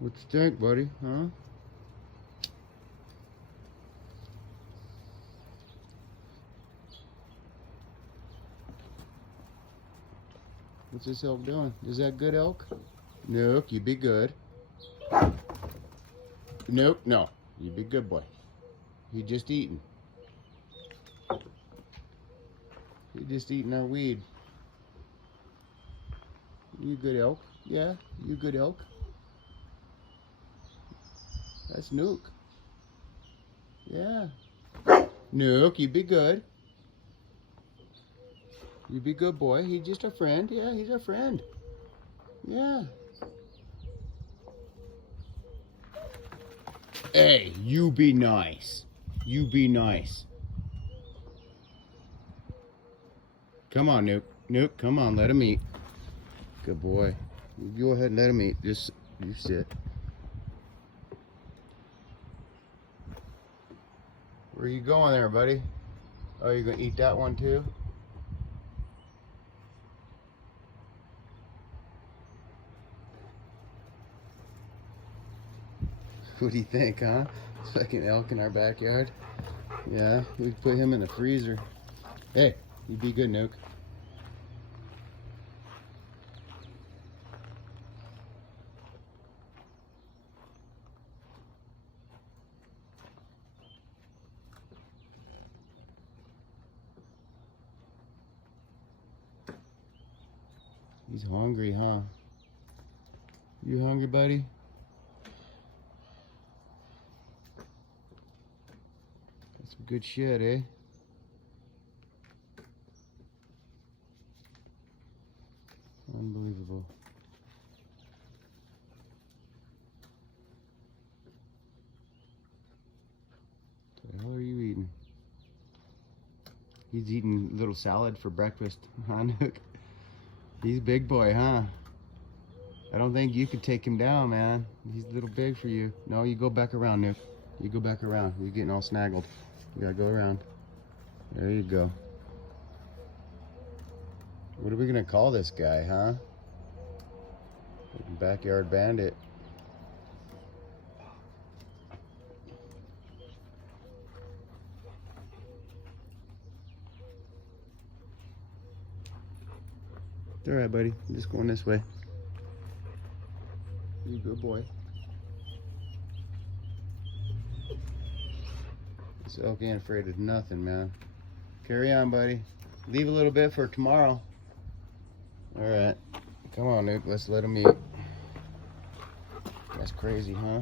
What's stink, buddy? Huh? What's this elk doing? Is that good elk? Nuke, you be good. Nuke, no. You be good boy. He just eating. He just eating our weed. You good elk? Yeah, you good elk? That's Nuke. Yeah. Nuke, you be good. You be good boy. He's just a friend. Yeah, he's our friend. Yeah. Hey, you be nice. You be nice. Come on, Nuke. Nuke, come on, let him eat. Good boy. You go ahead and let him eat. Just, you sit. Where are you going there, buddy? Oh, you're going to eat that one too? What do you think, huh? Fucking elk in our backyard? Yeah, we put him in the freezer. Hey, you be good, Nuke. He's hungry, huh? You hungry, buddy? That's some good shit, eh? Unbelievable. What the hell are you eating? He's eating a little salad for breakfast, huh, Nuke? He's a big boy, huh? I don't think you could take him down, man. He's a little big for you. No, you go back around, Nuke. You go back around. You're getting all snaggled. You gotta go around. There you go. What are we gonna call this guy, huh? Backyard bandit. It's all right, buddy. I'm just going this way. You good boy. This elk ain't afraid of nothing, man. Carry on, buddy. Leave a little bit for tomorrow. All right. Come on, Nuke. Let's let him eat. That's crazy, huh?